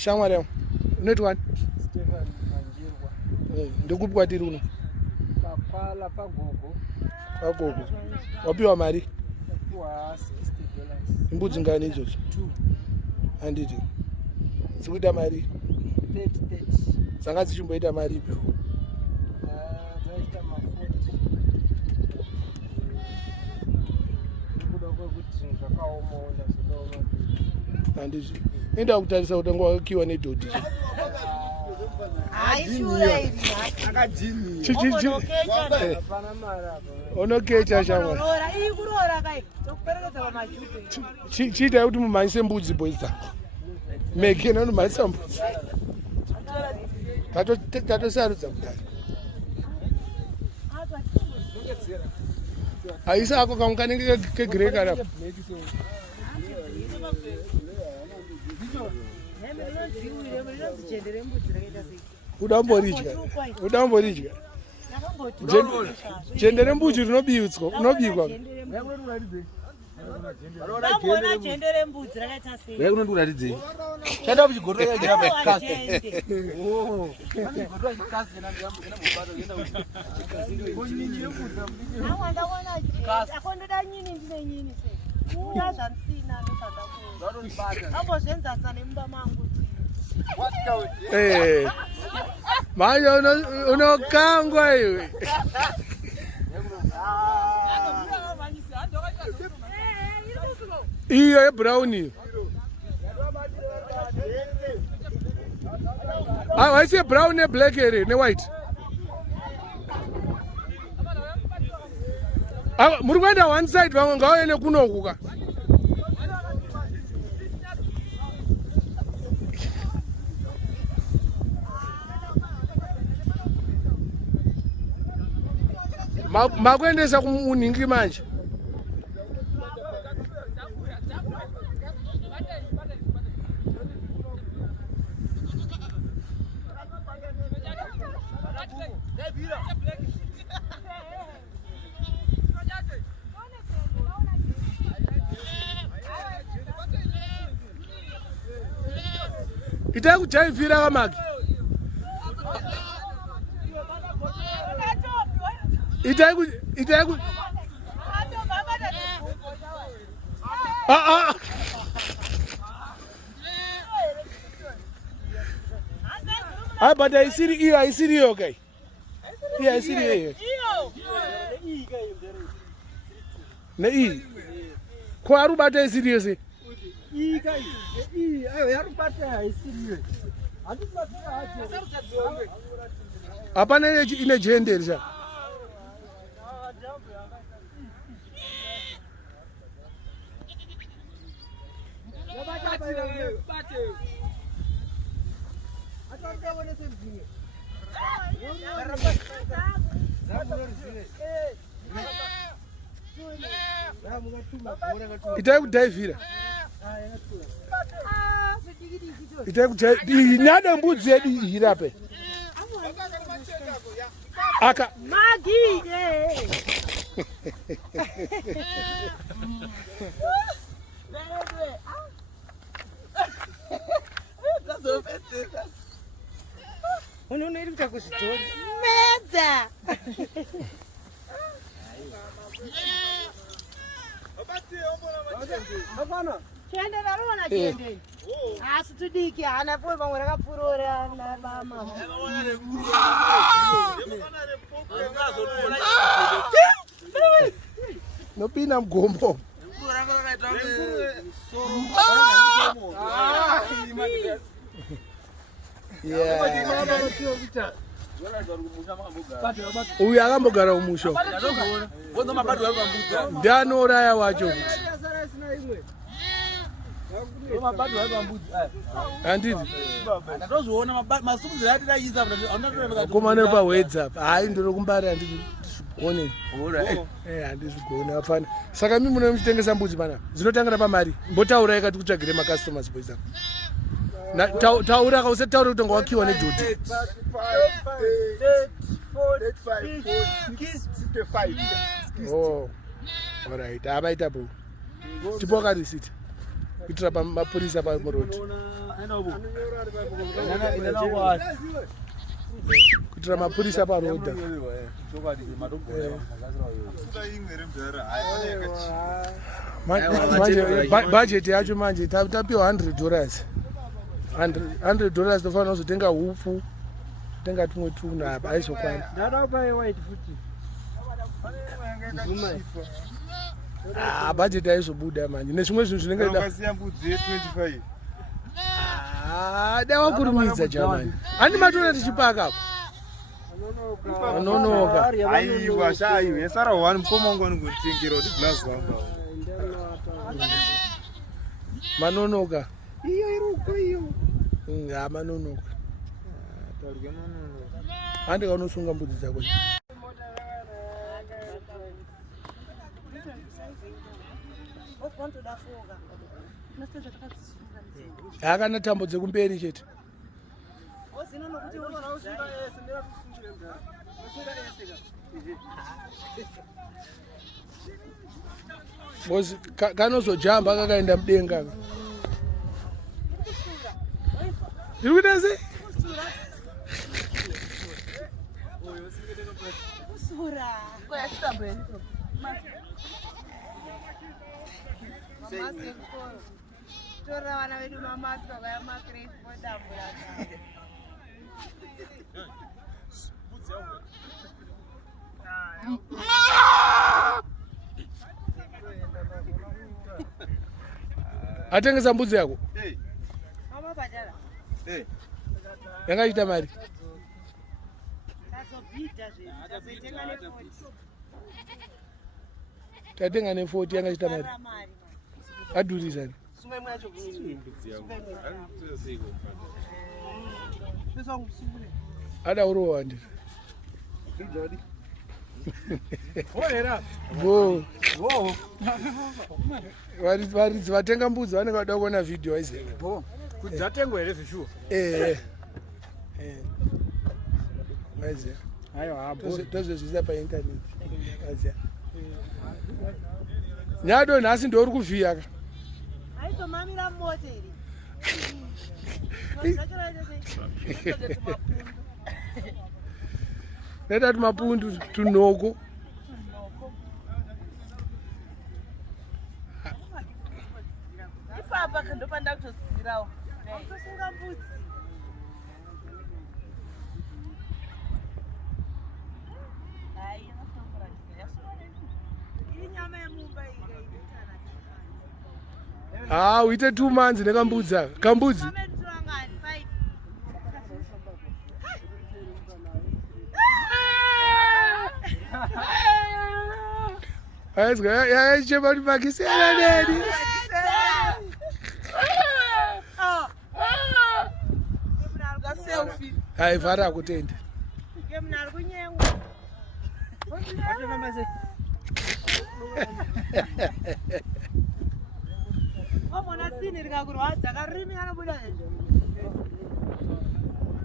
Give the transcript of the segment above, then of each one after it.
Shamwari unoitwa wani? Stefan Manjirwa. Ndokupi kwatiri uno? Papala pagogo. Pagogo. Wapiwa mari? Wapiwa $60. Imbudzi ngani izvozvo? 2. Handiti. Dzikuita mari? 30. Dzanga dzichimboita mari ipi? Dzaita ma40. Nekuda kwekuti zvakaomawo ndazodawo handiti. Enda kutarisa kuti nguva wakakiwa nedhodhi. Unokecha shamwari. Chiitai kuti mumhanyise mbudzi boys dzangu. Mekena unomhanyisa mbudzi. Tatosarudza kudai. Haisa ako kamwe kanenge kegrey kanapo. Udamboridya. Jende rembudzi rinobikwa. Manje unokangwa iwe. Iyo yebrown. Waise brown ne black ere ne white. Muri kuenda one side vamwe ngaoene kunokuka. Makuendesa kumunhingi manje. Itai kujaivhira kamaki. Itai ku but I see you okay. Yeah, I see you. Ne kwa rubata isiri apana ine gender sha. Itai kudaivhira. Itai kudaivhira. Nyado mbudzi yedu ihirape. Aka Magi. Unonoiri kuta kuzvitori. Medza. Chende darona chende. Asi tudiki hana poi vamwe rakapfurora na mama. Nopina mgombo. Uyu akambogara umusho. Ndianouraya wacho. Handiti. Komane pa Wedzera. Hayi ndiri kumbari handiti zvikone. Handizvigone apana. Saka mimi munomuchitengesa mbudzi pana. Dzinotangira pamari. Mbotaura ikati kutsvagire ma customers boys angu. Taura kausataura kuti nga wakiwa nedhodhi. 35. Oh. All right. Abaita bo. Tipoka receipt. kuitira mapurisa pamurodhi kuitira mapurisa parodha bajeti yacho manje tapiwa $100 $100 tofanira kuzotenga hupfu tenga tumwe tuna apa aizokwana bajeti aizobuda manje nezvimwe zvinhu zvinenge dava kurumidza jamani ani matona tichipaka apa anonoka aiwa shaiwa yesara 1 mukoma wangu anongotengera kuti glass wangu manonoka iyo iruko iyo manonoka tarwe nonoka handika unosunga mbudzi dzako hakana tambo dzekumberi chete kanozojamba kakaenda mudenga iri kuita sei tora vana vedu mamasi vavaya makreti vodambura atengesa mbudzi yako amabhadhara yangaita mari tazobhidha zvezoitenga ne40 tatenga ne40 yangaita mari adhurisani ada urowa ndiri varidzi vatenga mbudzi vanenge vada kuona vhidhiyo aizee kudzatengwa here zvishuwa aizee tozozvisa paintaneti aziya nyado nhasi ndouri kuvhiya ka aizomamira mota iri neda tumapundu tunoko ipapa ndopanda kutosirawo autosunga mbudzi inyama yemumba uite 2 months nekambudzi aka kambudzi yaichema kuti makisera neni haivhara akutendi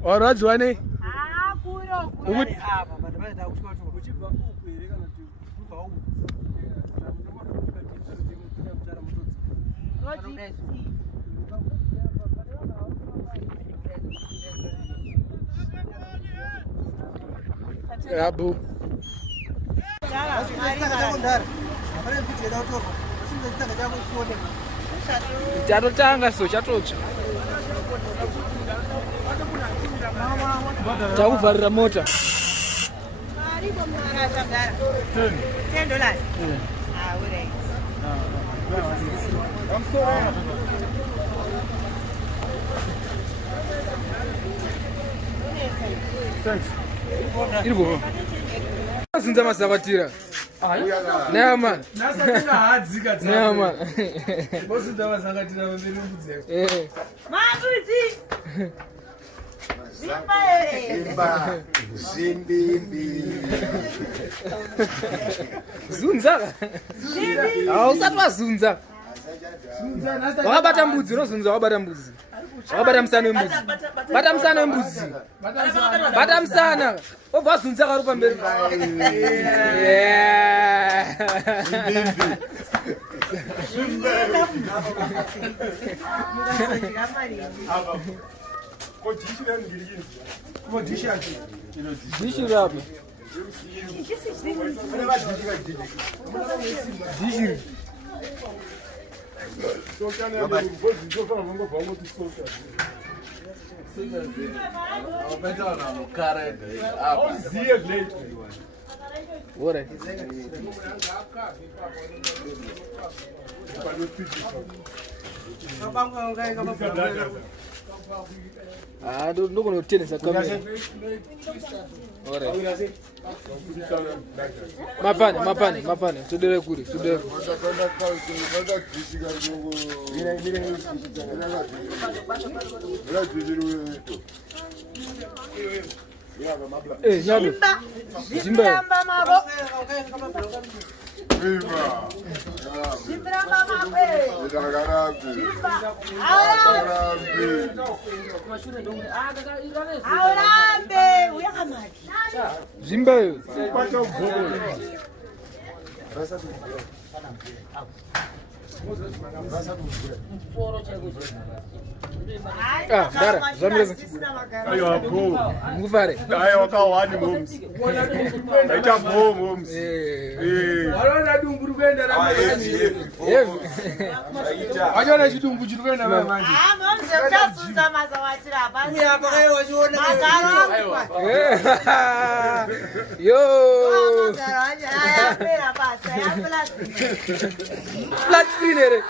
warwadziwa nei Abu. Chatotanga so chatocho. Takuvharira mota. $10. I'm sorry. Thanks. Irbo. Sinza masabatira. Neaman. Nasatinga hadzika dzako. Neaman. Bosinza masakatira mberi mbudzi. Mambudzi. Imba. Zimbimbi. Zunza. Usatwa zunza. Wakabata mbudzi rozunza wakabata mbudzi. Wakabata msana wembudzi. Bata msana wembudzi. Bata msana. Obva zunza karupa mberi. Dishi rapa. Dishi. What? Ah, don't go to tennis. Mapane. Sudere kuri. Nyado. Zimbamba mabo. Zimbamba mabe. Aurambe, uyakamati. Zimbabwe. Mbare, zamreza. Ayo hapo. Ngufare. Ayo wakawani moms. Aita moms. Walona dumbu kwenda na manje. Wajona chidumbu chiri kwenda na manje. Momse uchasuza mazawatira hapa. Hapa kayo wachiona. Yo. Flat screen ere.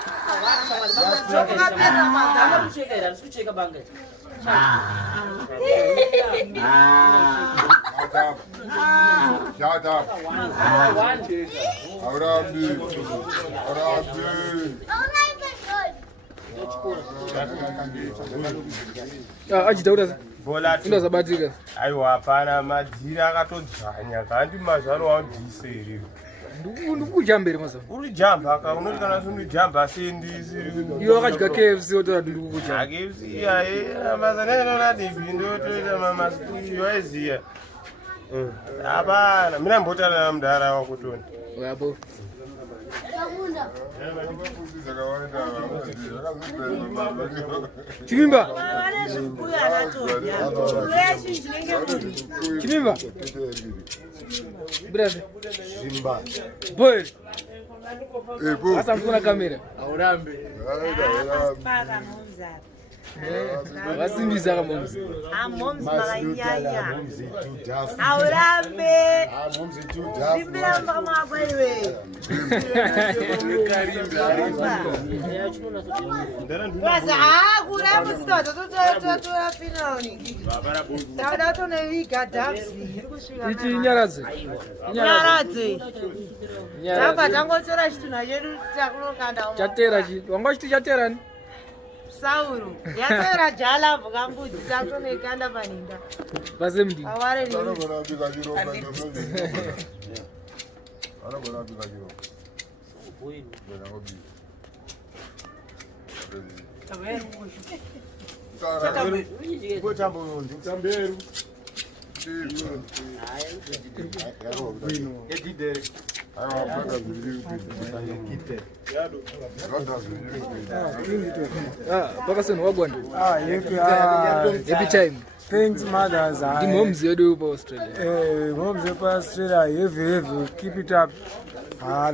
Shut up. Ajita uraza. Bola Ndo zabatika. aiwa hapana madzira akatodzvanya kandi mazvaro waudhiseri Ndukujambere mazo. uri jamba aka unoti kana suni jamba sendisi Iyo wakadya KFC otora ndukujamba. KFC yae amazana na divindo toita mama yoeziya hapana mina mbotana na mdara wakutoni Yabo. Chimimba. Chimimba. Brother. Zimba. Boy. Bo. Asa mfuna kamera. Aurambe. Wasimbisa kama mzi. Momsi malanyanya. Aurambe. Momsi too daft. Zimbamba mabwewe. Basa kurambe sitoto totora finoni. Tauda toneviga dapsi. Ichi nyaraze. Nyaradze. Tapa tangotora chituna chedu takunokanda. Chatera chi. Wanga chitu chatera ni. Sauru. Yatera jala vukambudzi takunekanda paninda. Base mdi. Aware ni. Parkerson wagwanda. Happy time. Thanks mothers. Di moms yedu upo Australia. Moms in Australia, heavy. Keep it up.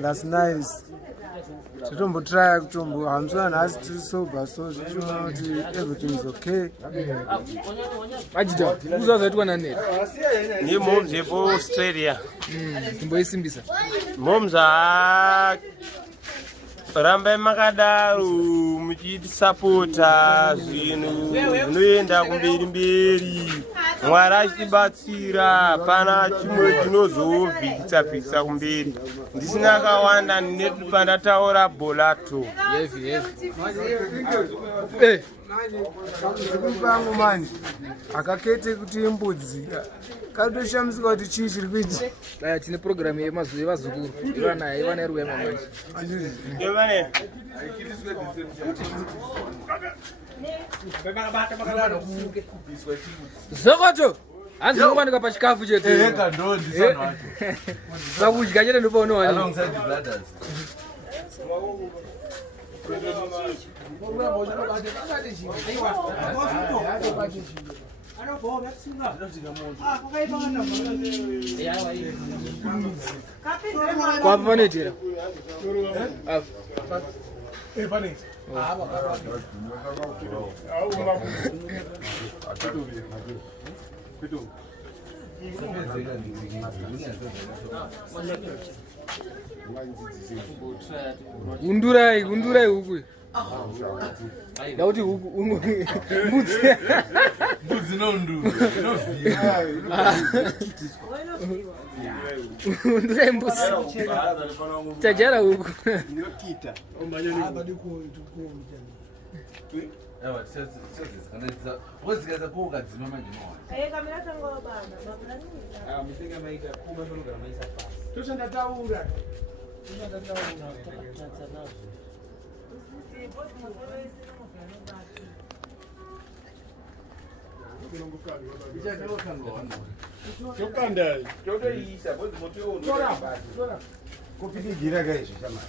That's nice. Titombo try kutombo hamswana nasi tiri sober so everything is okay. Ajita, uzazaitwa na nini? ni moms yepo Australia Timboisimbisa. moms rambai makadaro muchitisapota zvinhu zvinoenda kumberi Mwari achitibatsira pana chimwe chinozovhikisa kumberi ndisina akawanda pandataura bholato Yevi. Pangu mani akakete kuti imbudzi katoshamsika kuti chii chiri kuita. Daya tine program yevazukuru. Ivana erwema manje. Zokoto. Hanzi ngwanika pachikafu chetu. Eka ndo ndisana wacho. Pakudya chete ndipo unowana. Alongside the brothers. Kwa panetira. Undurai huku. Dauti huku mbudzi nondu. Undurai mbudzi. Tajara huku. Ewa, sasa wazikaza kuoga dzima manje mwa. Kamera tango bana. Miseka maika kuma tono kana maisa pasi. Toshanda taura. Kupigira gaisho chama.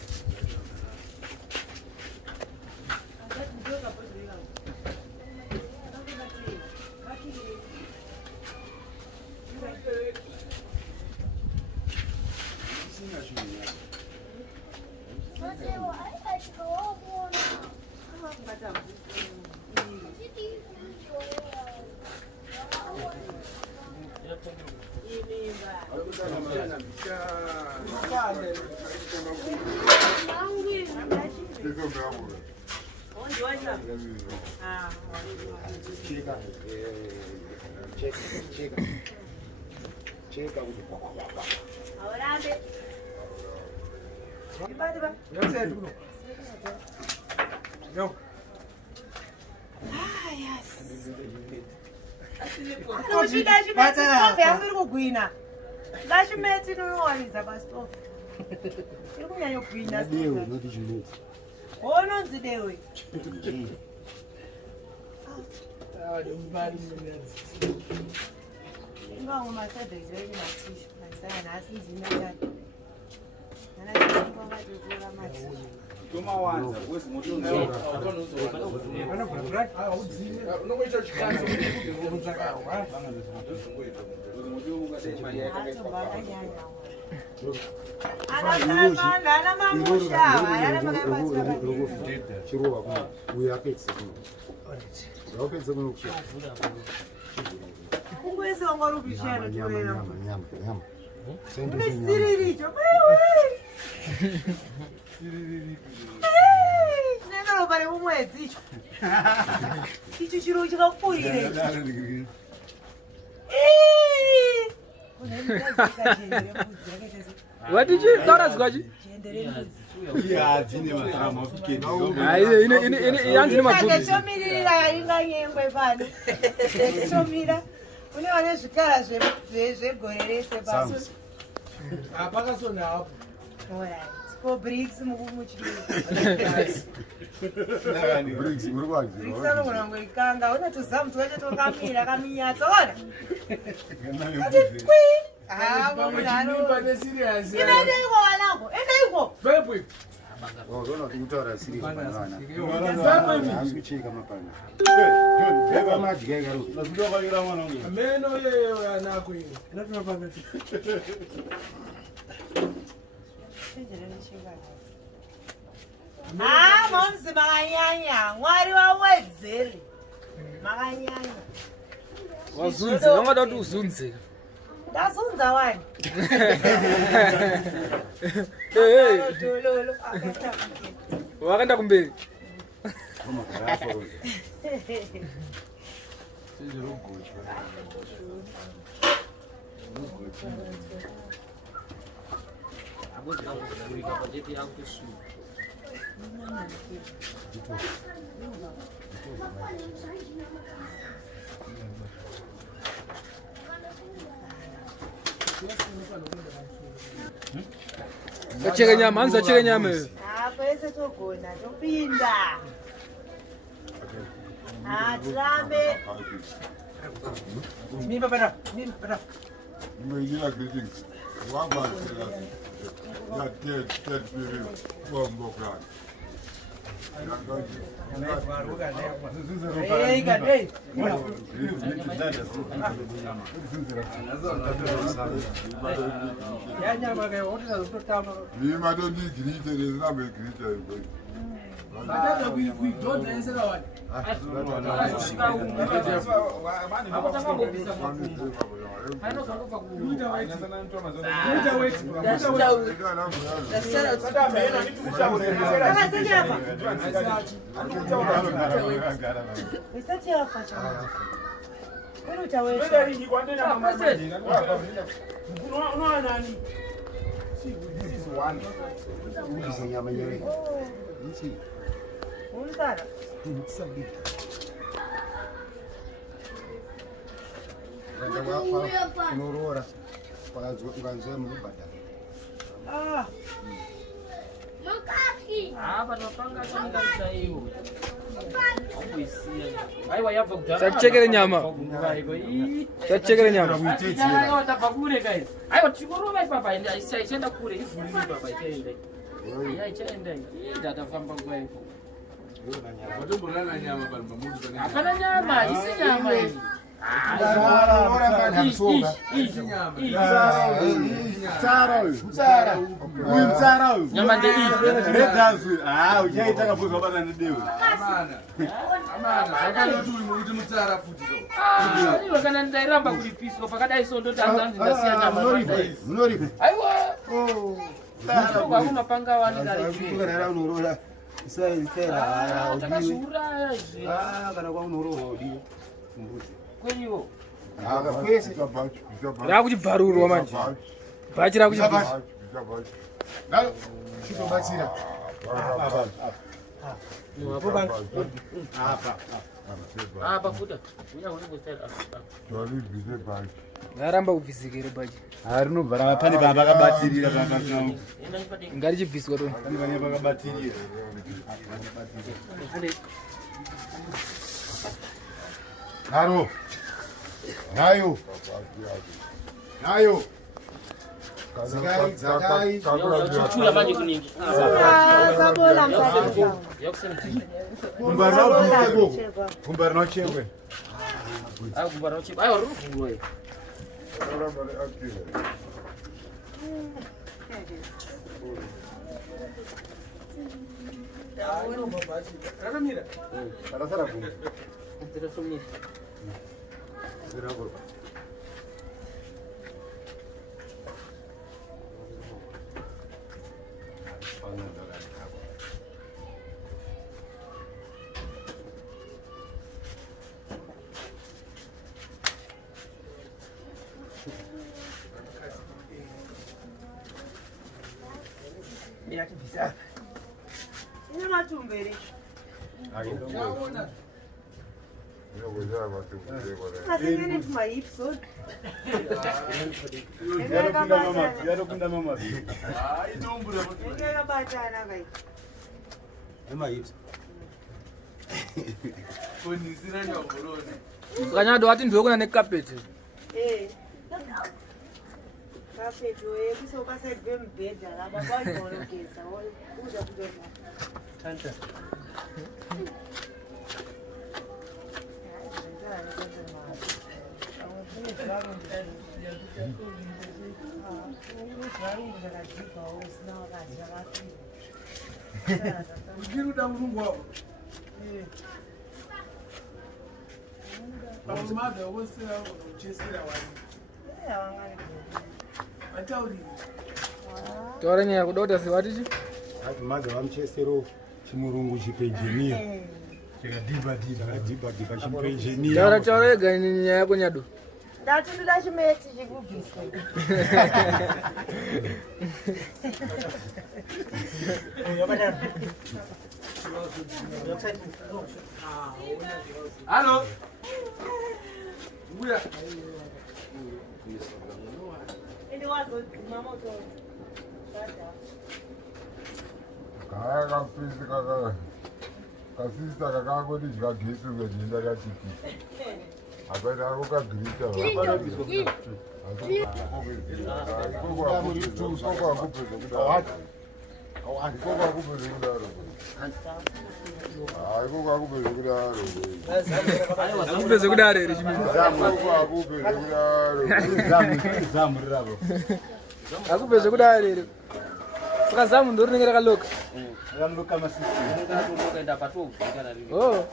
Cheka Ahora ande. What did you thought as gaji? Yeah, dzine madrama fikeni. Ini yanzi makuzi. Chomirira inganyengwe pano. Chomira. Une wane zvikara zvegorerese basi. Parkerson hapo. Alright. Ko bricks muchiri. Briggs murikwazi. Bricks anogona ngoikanga. Unatoziva muti wacho tokamira kaminyatsa. Ona. Chimimba neserious. Inaiko wanako. Inaiko. Pepe. Zona kutaura serious bana. Cheka mapana. Beba maji gega ro. Nakudoka yura mwana wangu. Meno yeye anako yeye. Lazima panga. Momzi makanyanya. Mwari wawedzera. Makanyanya. Wazunze, wangada kuti uzunze. Ndazunza wani. Wakaenda kumberi. Acheke nyama, anza acheke nyama. Kwese togona topinda. Tirambe. Greetings. Tachekere nyama. Tachekere nyama. Hapana nyama, isi nyama hii. Nyama ndio hii. Hiyo kana ndairamba kulipiswa pakadai sondo tanzanzi ndasiya nyama. Aiwa. Kwa kuna panga wani gari. Kana kwa unoro dio. Kwenyewo. Rakuchibvarurwa manje. Bhachi rakuchibvarurwa. Chitobatsira. Apa futa. Uya unongostela. Ngaramba kubvisikira bhachi. Rinobva pane pakabatirira pakazvinawo. Ngarichibviswa to. Pane vanya pakabatirira. Haro. Nayo. Nayo. Zakai. Chuchula manje kuningi. Sabola msaka. Kumbara no chengwe. Ayo kumbara no chengwe. Ayo rufu we. Rakamira. Arasara kumbe. Ndira somni. Zirabo. Ina matumbere. Yaona. Asingene tumayipso. Yarokunda mama. Ngeke batana kai. Emayips. Konisira nyaboroni. Nyado ati ndiwe kuna nekapeti. Kafeto kusoka side bembhedha laba bayibholokeza uza kudona. Tanta. Ukiruda mulungu wao. Mado wosera uchesera wani. Atauri. Tora nyaya kudota siwatichi? Ati Mado vamchesero chimurungu chipenjenia. Chikadhiba chipenjenia. Taura yega nyaya yako Nyado. Ndati ndida chimeti chikubviswa. Halo. Uya. Ndi wazodzima moto. Kaya kapisi kaka. Kasista kakako ndidya gesi ngejinda katiki. Akaita akagirita. Akupedza kudaro here Chimimba. Akupedza kudaro here. Saka zamu ndo rinenge rakaloka. Ramloka masisi. Ukaenda pato Oh.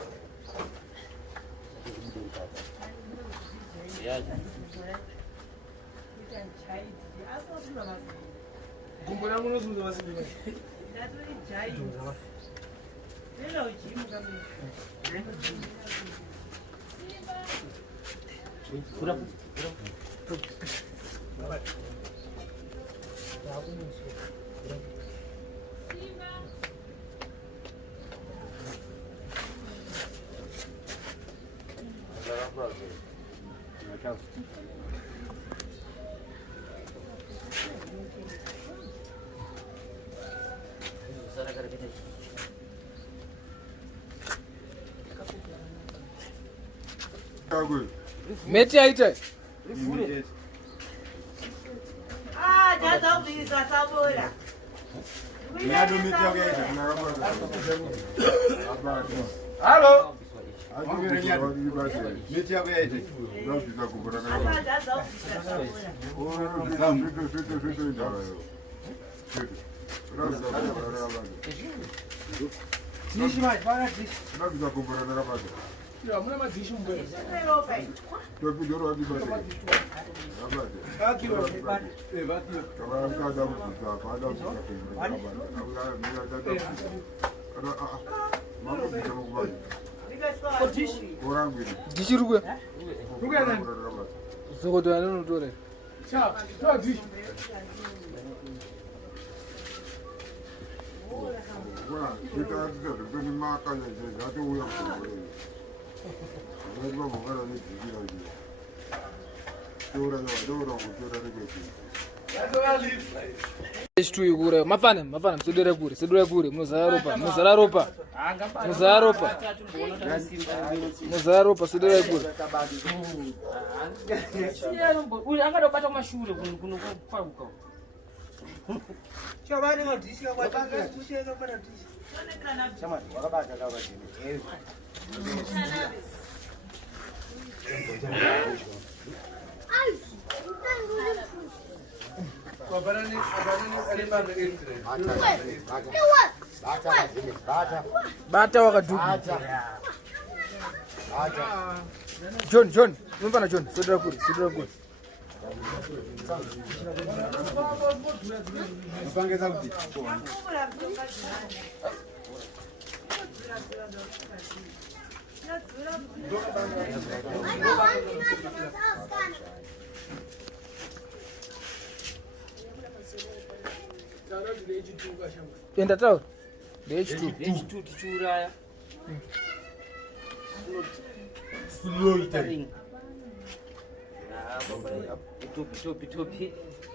Gumbo rangu nozunza masimbi. Meti aita. Ah, jaza ubisa sabora. Nyado miti yake aita. Hello. Miti yake aita. Asa jaza ubisa sabora. Dishi mais, para dishi. Ya muna madzishi mbere. Dishi rugwe. Rugwe nani? Zogodo anotore. Cha, to dishi. Estu yugura mafana msidere kure muzara ropa sidere kure Ule angadobata mashure kuno kwaruka. Chabani ngadishi kwa kaka kusheka para dishi. Chama wakabata kawa chini. Bata wakaduka. John, umpana John, sidira kure. Mpangeza kuti. Enda tawo. H2 tichuraya. Sloita.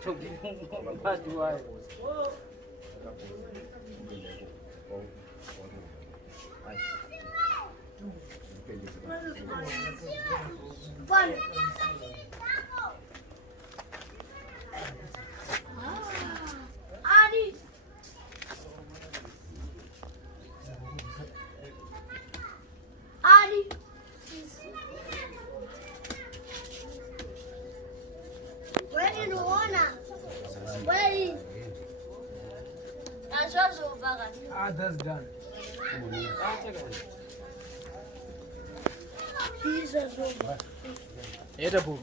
Topi mbadu wayo. Ah, that's done. Eta bu.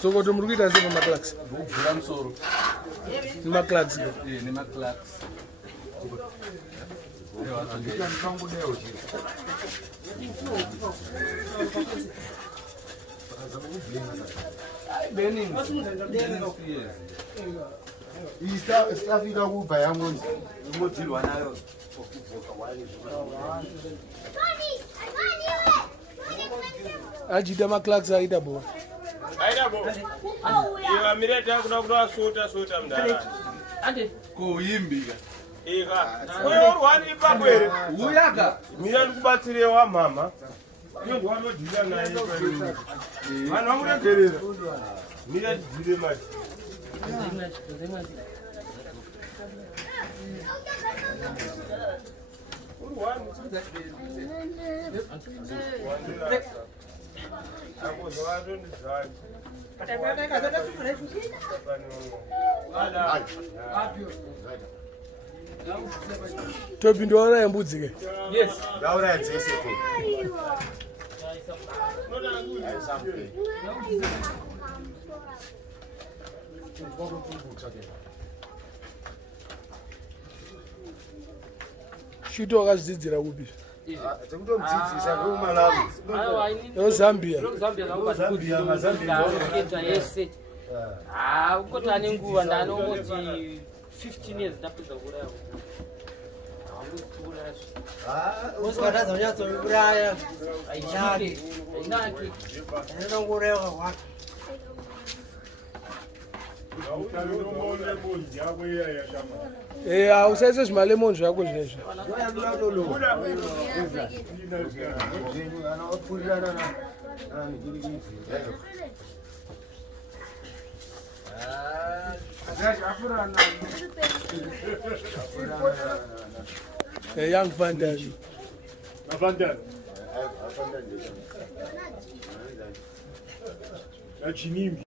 So what do you guys do in Maclax? Maclax. Maclax. Isafika kubhaya manje. Umodilwa nayo. Ajita maclarks aida bo. Aida bo. Iwa mireta kuna kutoa sota mdara. Ande. Kuyimbika. Ika. Wewe wani papwere. Uyaka. Mira ndikubatsire wa mama. Iyo ndo wanodhira naye kwa. Vanhu vamuregerera. Mira dzire mati. Topi ndoona yembudzi ke. Yes. Daura dzese tu. Shuto wakazvidzidzira kupi? Dzekutomudzidzisa ndokumalawi. Zambia. Zambia yese. Ukoti ane nguva ndanongoti 15 years ndapedza kuuraya. Usikataza unyatsouraya. Ainaki. Anongoreva kwake. Usaise zvimalemon zvako zvinezvi. Young Vandal. Chimimba.